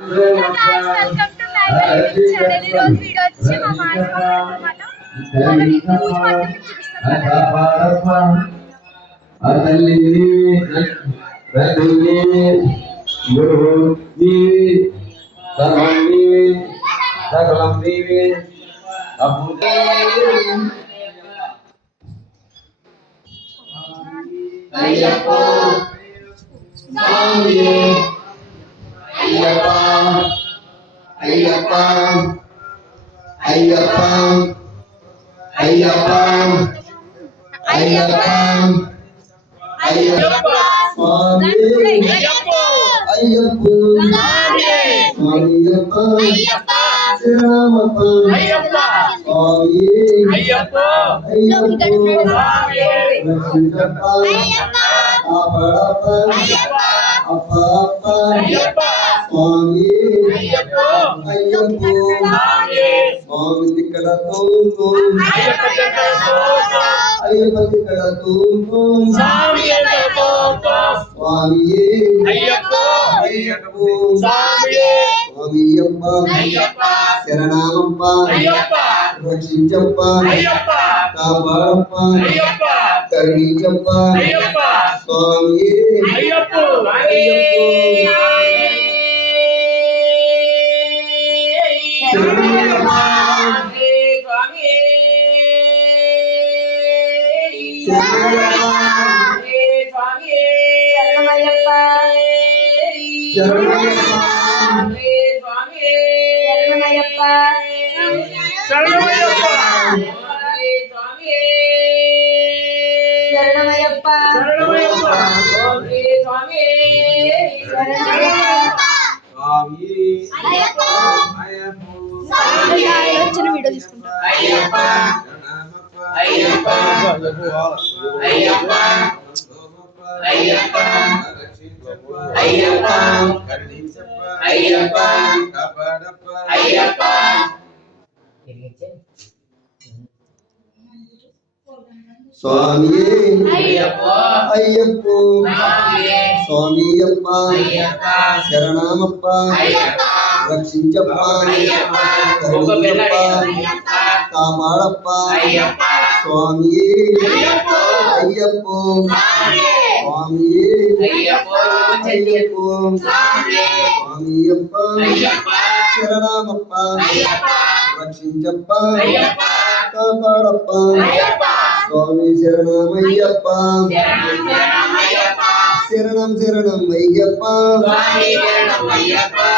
Welcome to Maggi channel. ఈ రోజు video వచ్చి మా మాస్టర్ అన్నమాట వాళ్ళని పూజ మాత్రం చూపిస్తాం Ayyappa, Ayyappa, Ayyappa, Ayyappa, Ayyappa, Swami, Ayyappa, Ayyappa, Swami, Ayyappa, Siramappa, Ayyappa, Swami, Ayyappa, Ayyappa, Swami, Rashidappa, Ayyappa, Aparappa, Ayyappa, Apapa, Ayyappa, Swami, Ayyappa, Ayyappa, Swami Tikkada Tum Tum, Ayyappa Tikkada Tum Tum, Ayyappa Tikkada Tum Tum, Swami Ayyappa, Swami Ayyappa, Ayyappa, Swami Ayyappa, Ayyappa, Saranamappa, Ayyappa, Rakshinchappa, Ayyappa, Kapadappa, Ayyappa, Karinchappa, Ayyappa, Swami Ayyappa, Ayyappa. వచ్చిన video తీసుకుంటా. Swami Ayyappa, Ayyappa, Swami Ayyappa, Saranamappa, Rakshinchappa, Karinchappa, Kapadappa, Swami Ayyappa, Swami Ayyappa, Swami Ayyappa, Saranamappa, Rakshinchappa, Kapadappa, Swami Sharanam Ayyappa, Sharanam Sharanam Ayyappa, Swami Sharanam Ayyappa,